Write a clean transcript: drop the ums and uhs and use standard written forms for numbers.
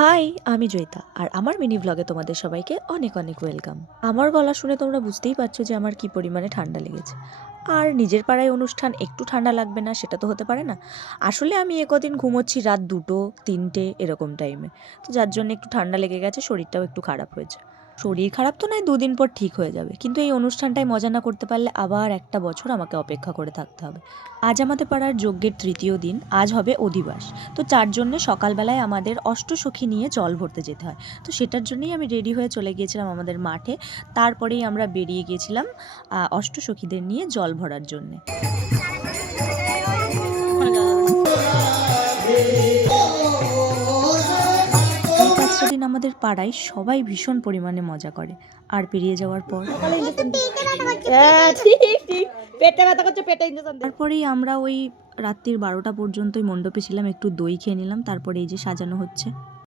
High, আমি জয়িতা আর আমার mini ভ্লগে তোমাদের সবাইকে অনেক অনেক ওয়েলকাম। আমার গলা শুনে তোমরা বুঝতেই পারছো যে আমার কি পরিমাণে ঠান্ডা লেগেছে। আর নিজের পাড়ায় অনুষ্ঠান, একটু ঠান্ডা লাগবে না সেটা তো হতে পারে না। আসলে আমি কদিন ঘুমোচ্ছি রাত 2টো 3টে এরকম টাইমে, তো যার জন্য একটু ঠান্ডা লেগে গেছে, শরীরটাও একটু খারাপ হয়েছে। শরীর খারাপ তো নয়, 2 দিন পর ঠিক হয়ে যাবে, কিন্তু এই অনুষ্ঠানটায় মজা না করতে পারলে আবার একটা বছর আমাকে অপেক্ষা করে থাকতে হবে। আজ আমাদের পাড়ার যজ্ঞের তৃতীয় দিন, আজ হবে অধিবাস। তো তার জন্যে সকালবেলায় আমাদের অষ্টসখী নিয়ে জল ভরতে যেতে হয়। তো সেটার জন্যই আমি রেডি হয়ে চলে গিয়েছিলাম আমাদের মাঠে। তারপরেই আমরা বেরিয়ে গিয়েছিলাম অষ্টসখীদের নিয়ে জল ভরার জন্যে। এই 5টা দিন আমাদের পাড়ায় সবাই ভীষণ পরিমাণে মজা করে। আর পেরিয়ে যাওয়ার পর তারপরেই আমরা ওই রাত্রির 12টা পর্যন্তই মণ্ডপে ছিলাম, একটু দই খেয়ে নিলাম, তারপরে এই যে সাজানো হচ্ছে।